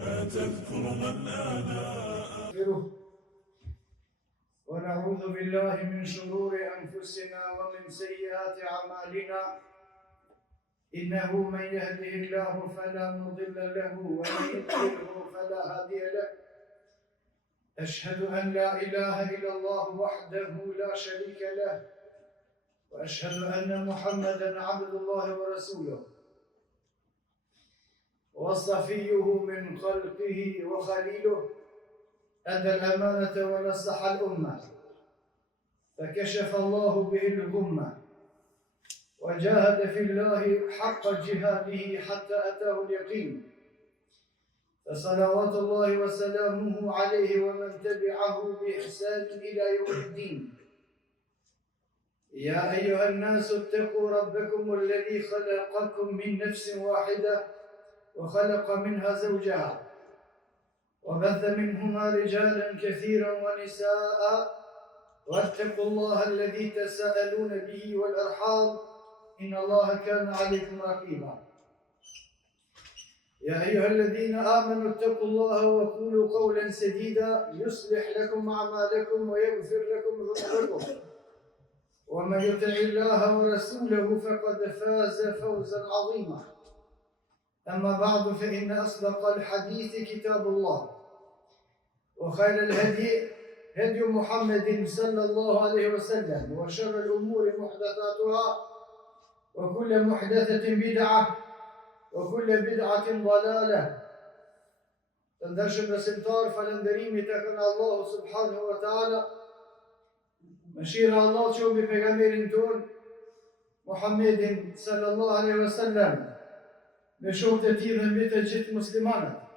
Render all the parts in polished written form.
أتذكر من آناء ونعوذ بالله من شرور أنفسنا ومن سيئات أعمالنا إنه من يهده الله فلا مضل له ومن يضلله فلا هادي له أشهد أن لا إله إلا الله وحده لا شريك له وأشهد أن محمدًا عبد الله ورسوله وصفيه من خلقه وخليله أدى الأمانة ونصح الأمة فكشف الله به الغمة وجاهد في الله حق جهاده حتى أتاه اليقين فصلوات الله وسلامه عليه ومن تبعه بإحسان إلى يوم الدين يا أيها الناس اتقوا ربكم الذي خلقكم من نفس واحدة وخلق منها زوجها وبث منهما رجالا كثيرا ونساء واتقوا الله الذي تساءلون به والأرحام إن الله كان عليكم رقيبا يا أيها الذين آمنوا اتقوا الله وقولوا قولا سديدا يصلح لكم أعمالكم ويغفر لكم ذنوبكم ومن يطع الله ورسوله فقد فاز فوزا عظيما أما بعد فإن أصدق الحديث كتاب الله وخير الهدي هدي محمد صلى الله عليه وسلم وشر الأمور محدثاتها وكل محدثة بدعة وكل بدعة ضلالة تندرشم بسمتار فلندريمي تكن الله سبحانه وتعالى مشير الله شو بفغمير تون محمد صلى الله عليه وسلم بشوف تتيذا بتجد مسلمانا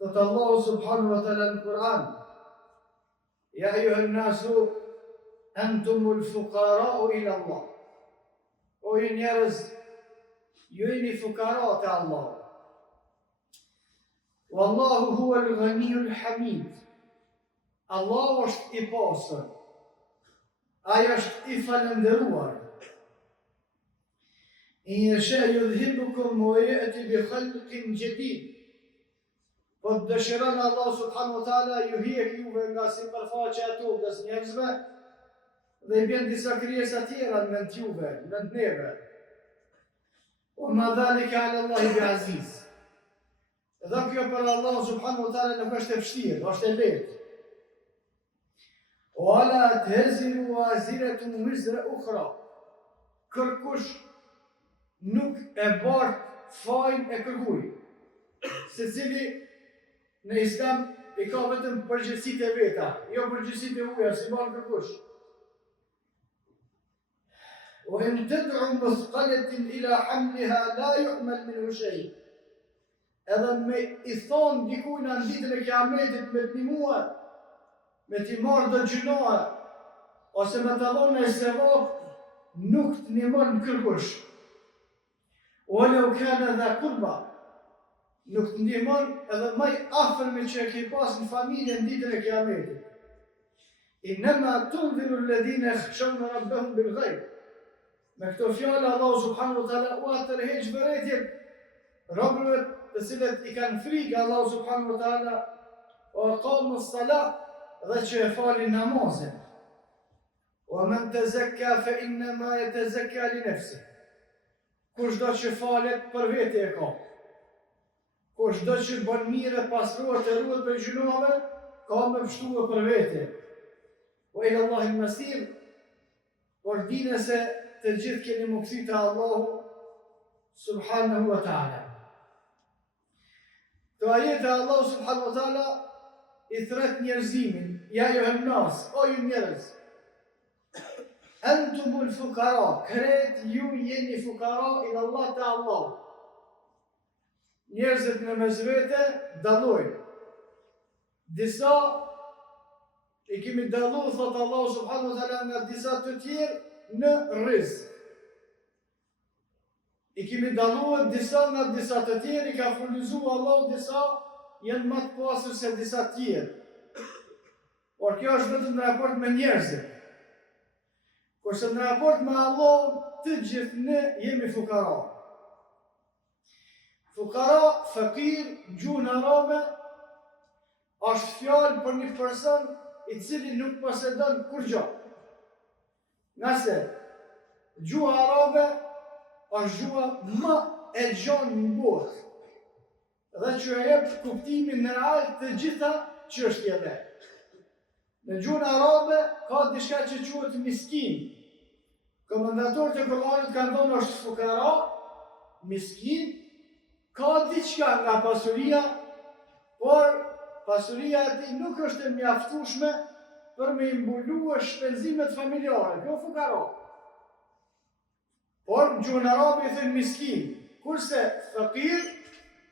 قال الله سبحانه وتعالى القرآن يا أيها الناس أنتم الفقراء إلى الله وإن يرز يويني فقراء الله والله هو الغني الحميد الله është I pasur ai është I falendëruar إن يشاء يذهبكم ويأتي بخلق جديد po të dëshiron Allah subhanahu wa taala ju hiq juve nga sipërfaqja e tokës njerëzve dhe I bën disa krijesa tjera në juve, në neve. وما ذلك على الله بعزيز. Dhe kjo për Allah subhanahu wa taala nuk është e vështirë, është e lehtë. ولا تزر وازرة وزر أخرى. Kërkush nuk e bart fajin e kërkujt. Secili në Islam I ka vetëm përgjegjësitë e veta, jo përgjegjësitë e huaja, si ban kërkush. وإن تدعو مثقلة إلى حملها لا يحمل منه شيء. Edhe me I thon dikujt në ditën e Kiametit me t'nimua, me t'i marrë do gjunoa, ose me t'a dhënë sevap, nuk t'nimon kërkush. ولو كان ذا قربى. Nuk të ndihmon edhe më I afërmi që e ke pas në familje në ditën e Kiametit. إنما تنذر الذين يخشون ربهم بالغيب. Me këto fjalë Allah subhanahu wa taala u tërheq vërejtjen robëve të cilët I kanë frikë Allah subhanahu wa taala o qamu s-salat dhe që e falin namazin. ومن تزكى فإنما يتزكى لنفسه. Kushdo që falet për vete e ka. Kushdo që bën mirë pastrohet e ruhet për gjunave, ka me pështuar për vete. Wa ila Allahi al-masir. Por dine se të gjithë keni më kthyer te Allahu subhanahu wa ta'ala. Të ajete Allahu subhanahu wa ta'ala I thret njerëzimin, ja ayyuhan nas, o ju njerëz. Antumul fuqara, kret ju jeni fuqara ila Allah te Allah. Njerëzit në mes vete dallojnë. Disa I kemi dalluar thot Allah subhanahu wa taala nga disa të tjerë në rizq. I kemi dalluar disa nga disa të tjerë, I ka furnizuar Allah disa janë më të pasur se disa të tjerë. Por kjo është vetëm në raport me njerëzit. Kurse në raport me Allah, të gjithë ne jemi fukara. Fukara, fakir, gjuhë në arabe, është fjalë për një person i cili nuk posedon kur gjë. Nëse gjuha arabe është gjuha më e gjanë në botë dhe që e jep kuptimin në real të gjitha çështjeve. Në gjuhën arabe ka diçka që quhet miskin. Komentatorët e Kuranit kanë thënë është fukara, miskin, ka diçka nga pasuria, por pasuria e tij nuk është e mjaftueshme për me imbulua shpenzimet familjare. Kjo fukara. Por në gjuhën arabe i thënë miskin, kurse fakir,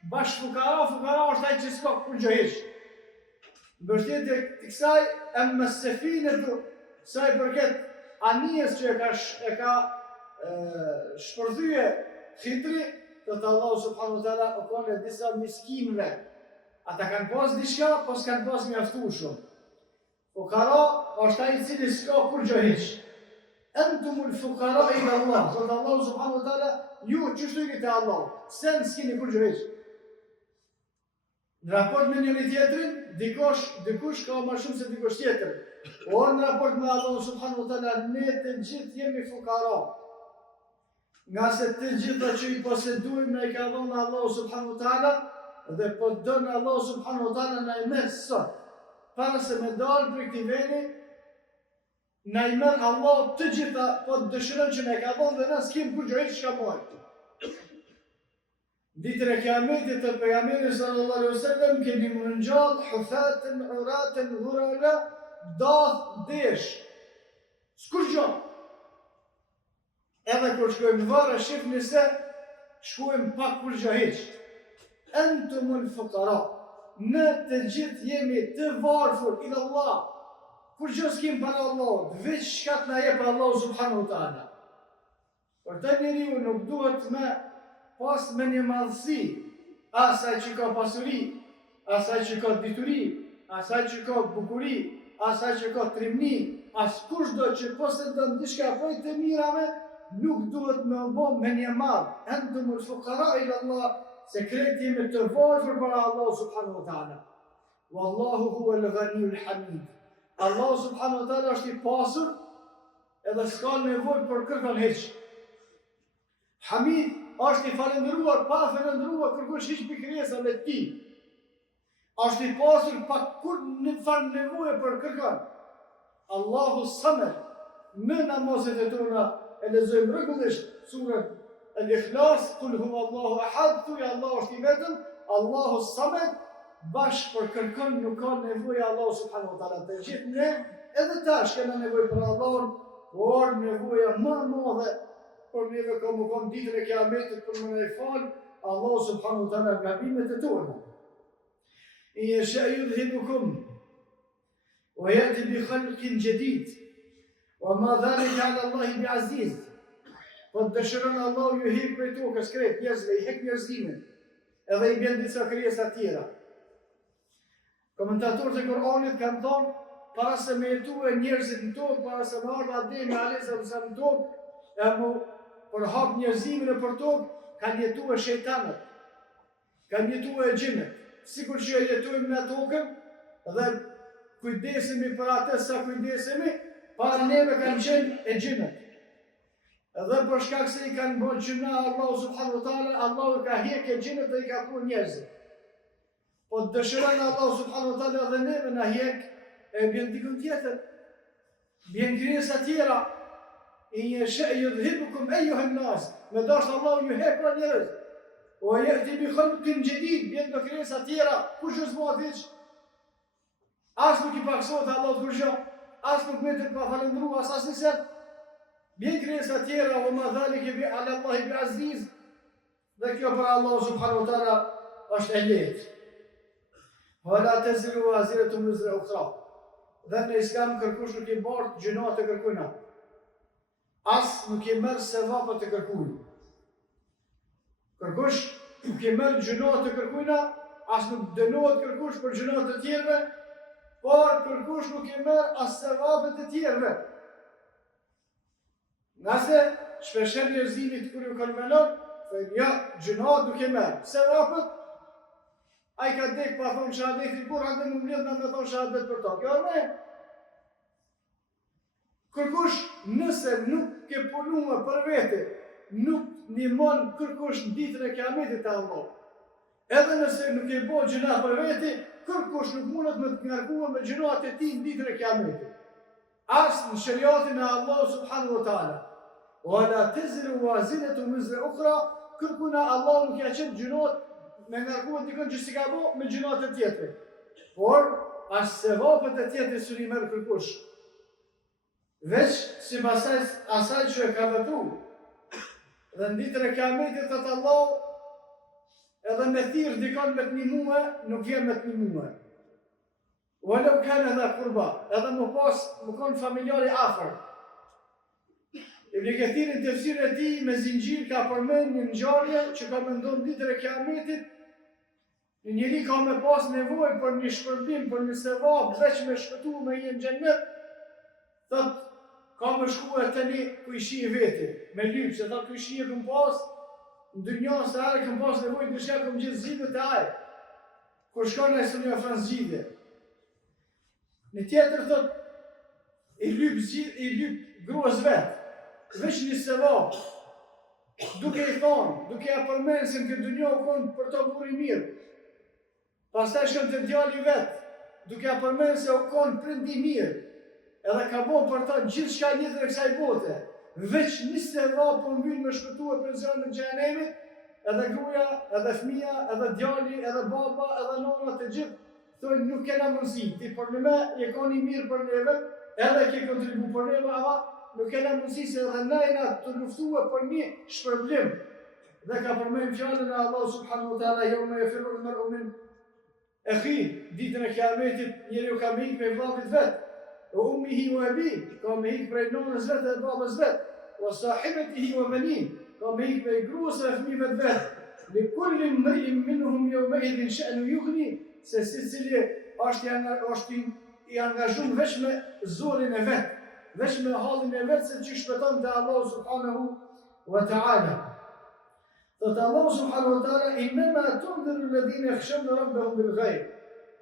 bash fukara është ai që s'ka kur gjë hiç. Mbështetje të kësaj emë sefinetu, sa i përket anijes që e ka shpërthye Khidri, thotë Allahu subhanahu wa taala o kanë disa miskinëve. Ata kanë pas diçka, po s'kan pas mjaftueshëm. Fukara është ai i cili s'ka kur gjë hiç. Antumul fuqara ila Allah. Thotë Allahu subhanahu wa taala, ju çështoj te Allah, se s'keni kur gjë hiç. Në raport me njëri tjetrin, dikush ka më shumë se dikush tjetër. Por në raport me Allah subhanahu wa taala, ne të gjithë jemi fukara. Nga se të gjitha që i posedujmë na i ka dhënë Allah subhanahu wa taala dhe po dënë Allah subhanahu wa taala na i merr sot. Para se me dalë për këtij veni, na i merr Allah të gjitha, po dëshiron që na i ka dhënë dhe na s'kem kur gjë hiç ka marrë. Ditën e Kiametit të pejgamberit sallallahu alaihi wasallam keni më ngjall hufatën, uratën, ghurala, dath, desh. S'kur gjë. Edhe kur shkojmë në varë, shifni se shkojmë pak kur gjë hiç. Antumul fuqara. Ne të gjithë jemi të varfër ila Allah. Kur gjë s'kem para Allahut, veç çka na jep Allahu subhanahu wa taala. Por të njeriu nuk duhet me pas me një madhësi, asaj që ka pasuri, asaj që ka dituri, asaj që ka bukuri, asaj që ka trimni, as kushdo që posedon diçka prej të mirave, nuk duhet me bë me një madh. Antumul fuqara ila Allah, se krejt jemi të varfër para Allah subhanahu wa taala. Wallahu huwa al-ghaniyul hamid. Allah subhanahu wa taala është i pasur edhe s'ka nevojë për kërkon hiç. Hamid është i falendëruar, pa falendëruar kërkush hiç për krijesave të tij. Është i pasur pa kur në farë nevoje për kërkon. Allahu Samad. Në namazet e tona e lexojmë rregullisht surën Al-Ikhlas, Kul huwa Allahu ahad, thuaj Allah është i vetëm, Allahu Samad, bashkë për kërkon nuk ka nevojë Allahu subhanahu wa taala. Të gjithë ne edhe tash kemi nevojë për Allahun, por nevoja më e madhe por neve ka më konë ditën e Kiametit për më në e falë, Allah subhanahu wa taala gabimet e tona. In yasha yudhibukum wa yati bi khalqin jadid wa ma dhalika ala Allah bi aziz. Po dëshiron Allah ju hek prej tokës krejt njerëzve, i hek njerëzimin, edhe i bën disa krijesa tjera. Komentatorët e Kuranit kanë thonë, para se me jetue njerëzit në tokë, para se me ardha Ademi alayhis salam në tokë, e mu për hap njerëzimin e për tokë, kanë jetu e shejtanët, kanë jetu e gjinët. Sikur që jetuim në tokën dhe kujdesemi për atë sa kujdesemi, para neve kanë qenë e gjinët. Edhe për shkak se i kanë bërë gjuna Allah subhanahu wa taala, Allah ka hek e gjinët dhe i ka pru njerëzit. Po dëshiron Allah subhanahu wa taala dhe neve na hek e bjen dikun tjetër, bjen krijesa tjera. In yasha yudhibukum ayyuha an-nas, me dashur Allah ju hek pra njerëz. O yati bi khalqin jadid, bjen do krijesa tjera, kush s'mod hiç. As nuk i paksohet Allah kur gjë, as nuk metet pa falendëruar as asnjë. Bjen krijesa tjera, o ma dhalika bi ala Allah bi aziz. Dhe kjo për Allah subhanahu wa taala është e lehtë. Wala taziru waziratun wizra ukhra. Dhe në Islam kërkush nuk i bart gjuna të kërkujna. As nuk i merr sevapët të kërkujnë. Kërkush nuk i merr gjuna të kërkujna, as nuk dënohet kërkush për gjuna të tjerëve, por kërkush nuk i merr as sevapët të tjerëve. Nëse shpesher njerëzimit kur ju konvenon, thënë ja, gjuna duke merë. Se rapët, a i ka dek pa thonë shahadetin, kur hande më mledh në me thonë shahadet për to. Kjo me? Kërkush nëse nuk ke punuar për vete, nuk ndihmon kërkush në ditën e kiametit të Allah. Edhe nëse nuk e bo gjuna për vete, kërkush nuk mundet me të ngarkuar me gjunat e tij në ditën e kiametit. As në shariatin e Allah subhanahu wa ta'ala. Wala taziru wazinatu wizra ukhra, kërkuna Allah nuk ja qep gjunat me ngarkuar dikon që si ka bo me gjunat e tjetrit. Por as sevapet e tjetrit së i merr kërkush. Veç si pasaj asaj që e ka vepru. Dhe në ditën e kiametit të Allah, edhe me thirr dikon me të ndihmue, nuk vjen me të ndihmue. Walau kana dha qurba, edhe më kon familjari afër. Ibn Kathirin tefsirin e tij me zinxhir ka përmend një ngjarje që ka menduar ditën e kiametit. Një njeri ka me pas nevojë për një shpërbim, për një sevap, veç me shpëtu me një xhenet. Thot, ka më shkuar tani ku i shije veti, me lyp, se thot ku i shije këm pas, në dynja se are këm pas nevojë të shka këm gjithë zgjidhjet e aj. Kur shkon ai së një ofran zgjidhje. Në tjetër thot, i lyp gruas vet, veç një sevap, duke i thonë, duke ja përmenë se në këtë dynja u konë për to buri mirë. Pastaj shkon të djali vet, duke ja përmenë se u konë prindi mirë. Edhe ka bo për ta gjithë shka njëtër e kësaj bote. Veç një sevap për mbyll me shpëtuar pension në xhenemit, edhe gruaja, edhe fëmia, edhe djali, edhe baba, edhe nona të gjithë, thonë nuk kena mundësi, ti për në me je koni mirë për neve, edhe ke kontribu për neve, ama nuk kena mundësi se edhe najna të luftua për një shpërblim. Dhe ka përmend fjalën e Allah subhanahu wa ta'ala, yawma yafirru al-mar'u min akhihi, ditën e kiametit njeriu ka me ikë me vllavit vet. وأمه وأبيه كما هيك بين نون زلت بابا زلت وصاحبته وبنيه كما هيك بين جروس رفمي بدبات لكل امرئ منهم يومئذ شأن يغني سلسلة أشتي يانغاجون veç me zorin e vet, veç me hallin e vet se që shpëton te Allah subhanahu wa ta'ala. Thotë Allah subhanahu wa ta'ala innama tunziru alladhina yakhshawna rabbahum bil ghaib.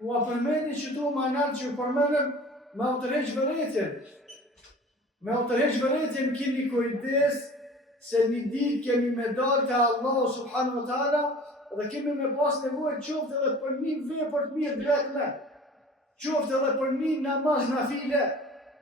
Wa përmendni që tu manat që përmendën me autoreq vëretjen. Me autoreq vëretjen keni kujdes se një ditë kemi me dalë të Allah subhanahu wa ta'ala dhe kemi me pas nevojë qoftë edhe për një vepër të mirë drejtme, qoftë edhe për një namaz nafile,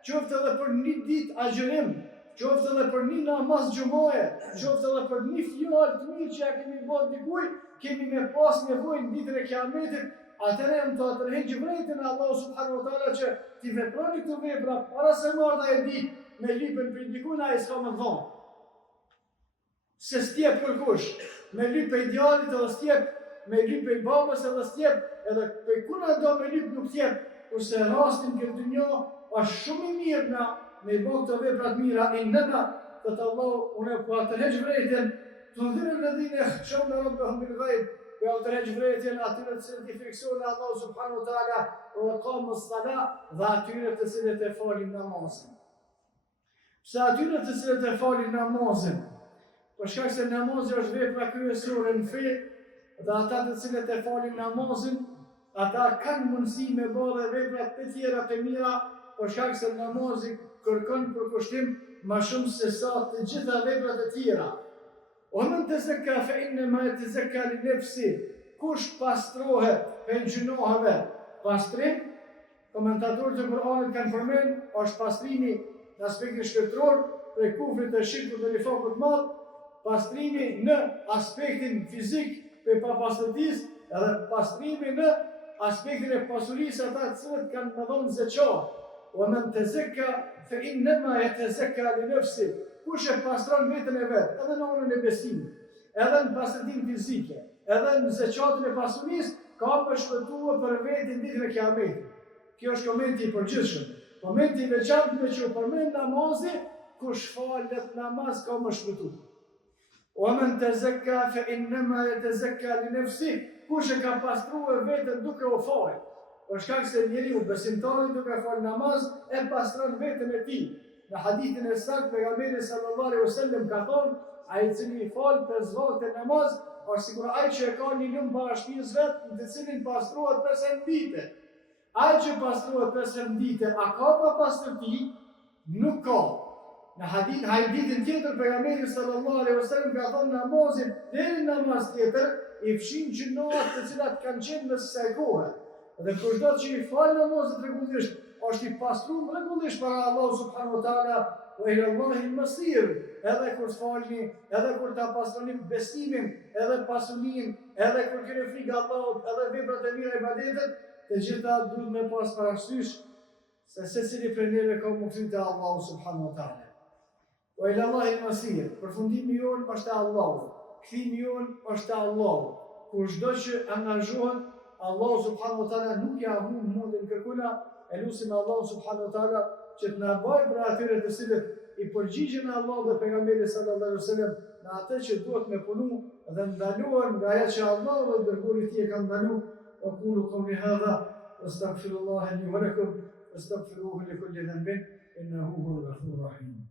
qoftë edhe për një ditë agjërim, qoftë edhe për një namaz xumaje, qoftë edhe për një fjalë të mirë që ja kemi bërë dikujt, kemi me pas nevojë në ditën e kiametit. Atëre më të atërheqë vrejtën e Allah subhanahu wa ta'ala që ti veproni këto vepra, para se marda e ditë me lypën për ndikuna e s'ka më dhonë. Se stjep kërkush, me lypë e idealit edhe stjep, me lypë e babës edhe stjep, edhe për kuna do me lypë nuk stjep, kurse rastin këtë dynjo është shumë i mirë na me i bëgë të veprat mira, i nëna, të të Allah, unë e po atërheqë vrejtën, të ndhirën në dhine, shumë në rëmë bëhëm bil gajbë, për atërheqë vrejtjen atyre të cilët i fiksonë Allah subhanahu wa ta'ala dhe kamë s-sala dhe atyre të cilët e falin namazin. Pse atyre të cilët e falin namazin, për shkak se namazi është vepra kryesore në fe, dhe ata të cilët e falin namazin, ata kanë mundësi me bërë veprat të tjera të mira, për shkak se namazi kërkon përkushtim ma shumë se sa të gjitha veprat e tjera. ومن تزكى فإنما يتزكى لنفسه. Kush pastrohet për gjunaheve, pastrim, komentatorët e Kur'anit kanë përmend, është pastrimi në aspektin shpirtëror, prej kufrit të shirkut dhe nifakut të madh, pastrimi në aspektin fizik për papastërtisë, edhe pastrimi në aspektin e pasurisë ata të cilët kanë më dhënë zeqat. ومن تزكى فإنما يتزكى لنفسه. Kush e pastron vetën e vet, edhe në anën e besimit, edhe në pastërtinë fizike, edhe në zeqatin e pasurisë, ka për shpëtuar për vetin ditën e kiametit. Kjo është komenti i përgjithshëm. Komenti i veçantë me që u përmend namazi, kush falet namaz ka më shpëtuar. ومن تزكى فإنما يتزكى لنفسه. Kush e ka pastruar vetën duke u falë, për shkak se njeriu besimtari duke fal namaz e pastron veten e tij. në hadithin e saktë pejgamberi sallallahu alaihi wasallam ka thonë, ai i cili fal 5 vakte namaz, është sikur ai që e ka një lumë para shtëpisë vet, në të cilin pastrohet 5 dite. Ai që pastrohet 5 dite, a ka pa pastërti? Nuk ka. Në hadithin tjetër pejgamberi sallallahu alaihi wasallam ka thonë namazin deri në namaz tjetër i fshin gjunat të cilat kanë qenë në kësaj kohe. Dhe kushdo që i fal namazet rregullisht, është i pastruar rregullisht para Allahut subhanahu wa taala, wa ila Allahi al-masir. Edhe kur falni, edhe kur ta pastroni besimin, edhe pasurinë, edhe kur keni frikë Allahut, edhe veprat e mira ibadetet, të gjitha duhet me pas parasysh se secili prej neve ka mundësi te Allahu subhanahu wa taala. Wa ila Allahi al-masir. Përfundimi jon është te Allahu. Kthimi jon është te Allahu. Kushdo që angazhohet, Allahu subhanahu wa taala nuk ja humb mundin kërkuna, e lutim Allahu subhanahu wa taala që të na bëjë për atyre të cilët i përgjigjen Allahut dhe pejgamberit sallallahu alaihi wasallam në atë që duhet me punu dhe ndaluar nga ajo që Allahu dhe dërguari i tij kanë ndaluar. Aqulu qawli hadha wastaghfirullaha li wa lakum wastaghfiruhu li kulli dhanbin innahu huwal ghafurur rahim.